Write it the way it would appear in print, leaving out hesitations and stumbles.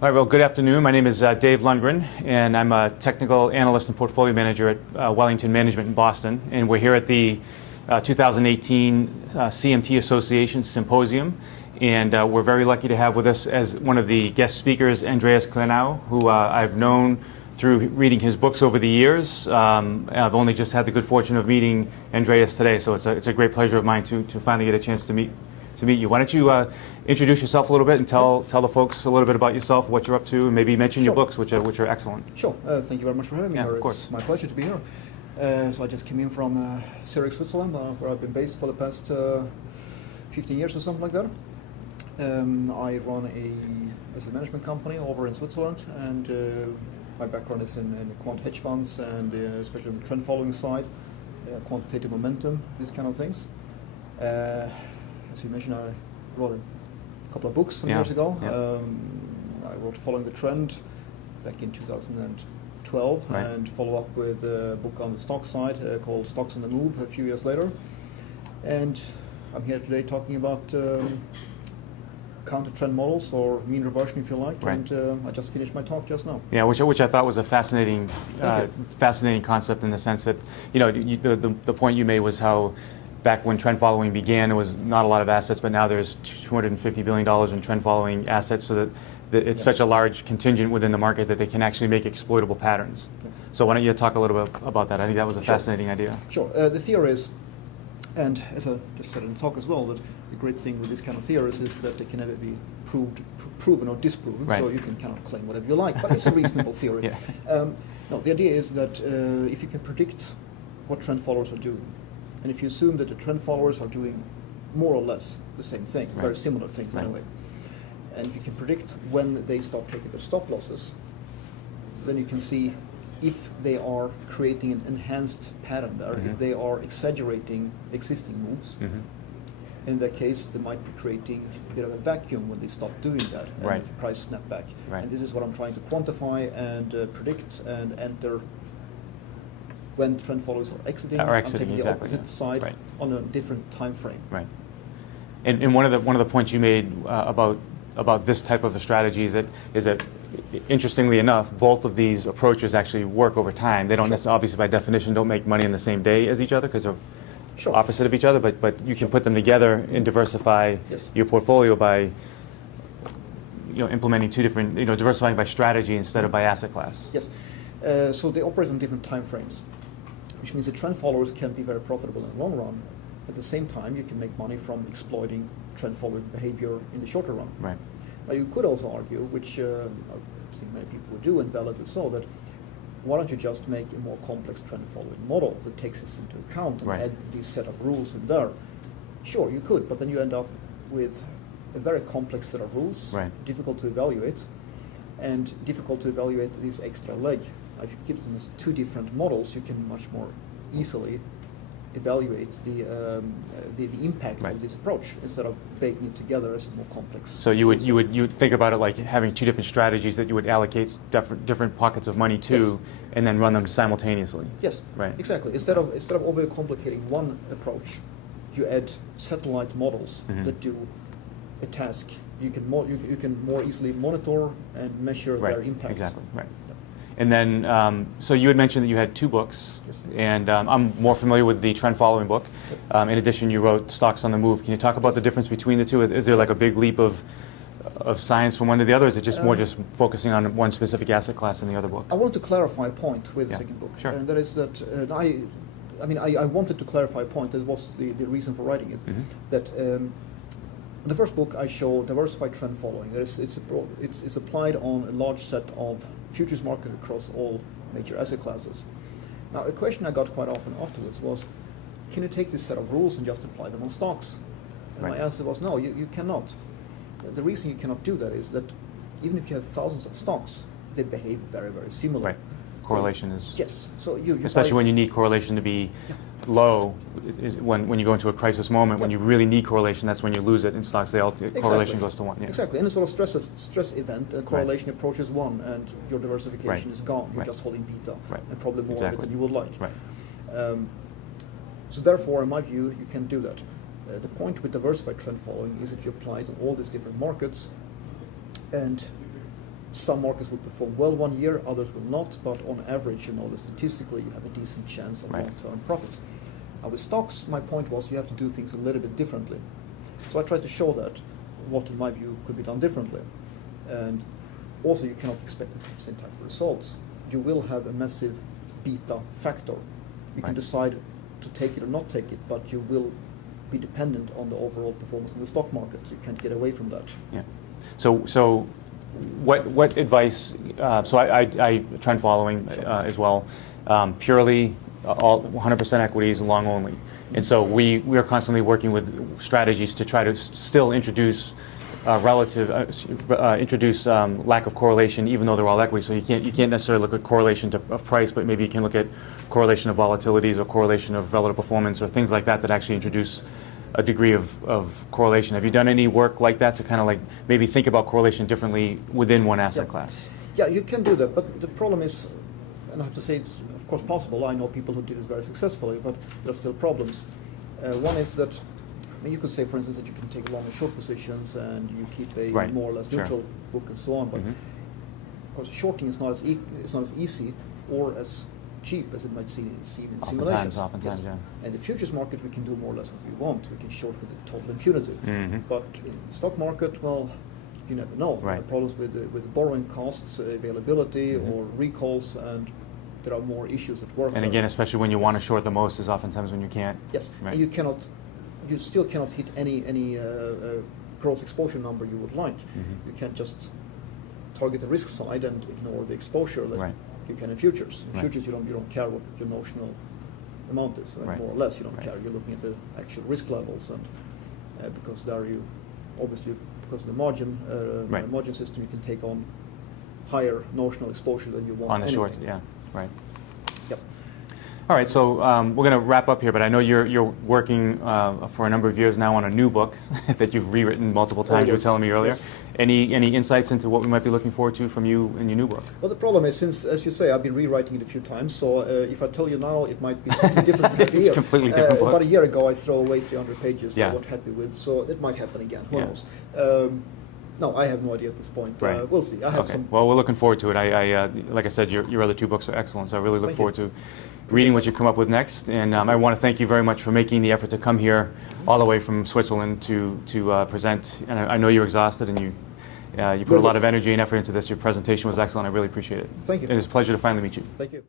All right, well, good afternoon. My name is Dave Lundgren, and I'm a technical analyst and portfolio manager at Wellington Management in Boston. And we're here at the 2018 CMT Association Symposium. And we're very lucky to have with us as one of the guest speakers, Andreas Clenow, who I've known through reading his books over the years. I've only just had the good fortune of meeting Andreas today, so it's a great pleasure of mine to finally get a chance to meet you. Why don't you introduce yourself a little bit and tell the folks a little bit about yourself, what you're up to, and maybe mention your books, which are excellent. Sure. Thank you very much for having me here. Of course. It's my pleasure to be here. So I just came in from Zurich, Switzerland, where I've been based for the past 15 years or something like that. I run a asset management company over in Switzerland, and my background is in quant hedge funds and especially on the trend following side, quantitative momentum, these kind of things. As you mentioned, I wrote a couple of books some years ago. I wrote Following the Trend back in 2012, right, and follow up with a book on the stock side called Stocks on the Move a few years later. And I'm here today talking about counter trend models, or mean reversion if you like, right. And I just finished my talk just now. Yeah, which I thought was a fascinating concept in the sense that, the point you made was how back when trend following began, there was not a lot of assets, but now there's $250 billion in trend following assets, so that it's such a large contingent within the market that they can actually make exploitable patterns. So why don't you talk a little bit about that? I think that was a fascinating idea. Sure. The theory is, and as I just said in the talk as well, that the great thing with this kind of theories is that they can never be proven or disproven, right, so you can kind of claim whatever you like, but it's a reasonable theory. Yeah. No, the idea is that if you can predict what trend followers are doing, and if you assume that the trend followers are doing more or less the same thing, right, very similar things right, anyway, and if you can predict when they start taking their stop losses, then you can see if they are creating an enhanced pattern there, mm-hmm, if they are exaggerating existing moves. mm-hmm. In that case, they might be creating a bit of a vacuum when they stop doing that, and Right. price snap back. Right. And this is what I'm trying to quantify and predict and enter when trend followers are exiting. I'm taking the opposite side, right, on a different time frame. Right. And one of the points you made about this type of a strategy is that interestingly enough, both of these approaches actually work over time. They don't necessarily, obviously by definition, don't make money in the same day as each other because they're opposite of each other, but you can put them together and diversify your portfolio by implementing two different, diversifying by strategy instead of by asset class. Yes. So they operate on different time frames, which means that trend followers can be very profitable in the long run. At the same time, you can make money from exploiting trend following behavior in the shorter run. Right. Now, you could also argue, which I think many people would do, and validly so, that why don't you just make a more complex trend following model that takes this into account and right, add these set of rules in there? Sure, you could, but then you end up with a very complex set of rules, right, difficult to evaluate, and difficult to evaluate this extra leg. If you keep them as two different models, you can much more easily evaluate the impact right, of this approach instead of baking it together as a more complex. So you would think about it like having two different strategies that you would allocate different pockets of money to, yes, and then run them simultaneously. Yes, right, exactly. Instead of overcomplicating one approach, you add satellite models mm-hmm, that do a task. You can more easily monitor and measure right, their impact. Exactly. Right. And then, so you had mentioned that you had two books, yes, and I'm more familiar with the trend following book. In addition, you wrote Stocks on the Move. Can you talk about the difference between the two? Is there like a big leap of science from one to the other, or is it just more just focusing on one specific asset class in the other book? I wanted to clarify a point with the second book, sure, and that is that I wanted to clarify a point. That was the reason for writing it. Mm-hmm. That in the first book I show diversified trend following. It's applied on a large set of futures market across all major asset classes. Now, a question I got quite often afterwards was, can you take this set of rules and just apply them on stocks? And right, my answer was no, you cannot. The reason you cannot do that is that even if you have thousands of stocks, they behave very, very similarly. Right. Correlation is... Yes. So you especially when you need correlation to be low, when you go into a crisis moment, when you really need correlation, that's when you lose it in stocks. Correlation goes to 1. Yeah. Exactly. In a sort of stress event, correlation approaches 1, and your diversification is gone. You're just holding beta, and probably more of it than you would like. Right. So therefore, in my view, you can do that. The point with diversified trend following is that you apply to all these different markets, and Some markets will perform well one year, others will not, but on average, you know that statistically you have a decent chance of Right. long-term profits. With stocks, my point was you have to do things a little bit differently. So I tried to show that what, in my view, could be done differently. And also, you cannot expect the same type of results. You will have a massive beta factor. You can Right. decide to take it or not take it, but you will be dependent on the overall performance in the stock market. You can't get away from that. Yeah. So what advice? So I trend following as well, purely all 100% equities, long only, and so we are constantly working with strategies to try to still introduce lack of correlation, even though they're all equity. So you can't necessarily look at correlation of price, but maybe you can look at correlation of volatilities or correlation of relative performance or things like that that actually introduce a degree of correlation. Have you done any work like that to kind of like maybe think about correlation differently within one asset Yeah. class? Yeah, you can do that, but the problem is, and I have to say it's of course possible, I know people who did it very successfully, but there are still problems. One is that, I mean, you could say, for instance, that you can take long and short positions and you keep a Right. more or less Sure. neutral book and so on, but Mhm. of course shorting is not as it's not as easy or as cheap as it might seem in simulations. Oftentimes, yeah. And the futures market, we can do more or less what we want. We can short with total impunity. Mhm. But in the stock market, well, you never know. Right. There are problems with borrowing costs, availability, Mhm. or recalls, and there are more issues at work. And again, especially when you want to short the most, is oftentimes when you can't. Yes, Right. and you still cannot hit any gross exposure number you would like. Mhm. You can't just target the risk side and ignore the exposure like Right. you can in futures. In Right. futures, you don't care what your notional amount is, Right. more or less. You don't Right. care. You're looking at the actual risk levels, and because there you obviously because of the Right. margin system, you can take on higher notional exposure than you want On the anyway. shorts, yeah, right. Yep. All right, so we're going to wrap up here, but I know you're working for a number of years now on a new book that you've rewritten multiple times. You were yes. telling me earlier. Yes. Any insights into what we might be looking forward to from you in your new book? Well, the problem is, since, as you say, I've been rewriting it a few times, so if I tell you now, it might be something different. It's a completely different book. About a year ago, I threw away 300 pages Yeah. I wasn't happy with, so it might happen again. Who Yeah. knows? No, I have no idea at this point. Right. We'll see. I have Okay. some. Well, we're looking forward to it. Like I said, your other two books are excellent, so I really look Thank forward to reading what you come up with next. And I want to thank you very much for making the effort to come here all the way from Switzerland to present. And I know you're exhausted, and you put a lot of energy and effort into this. Your presentation was excellent. I really appreciate it. Thank you. It was a pleasure to finally meet you. Thank you.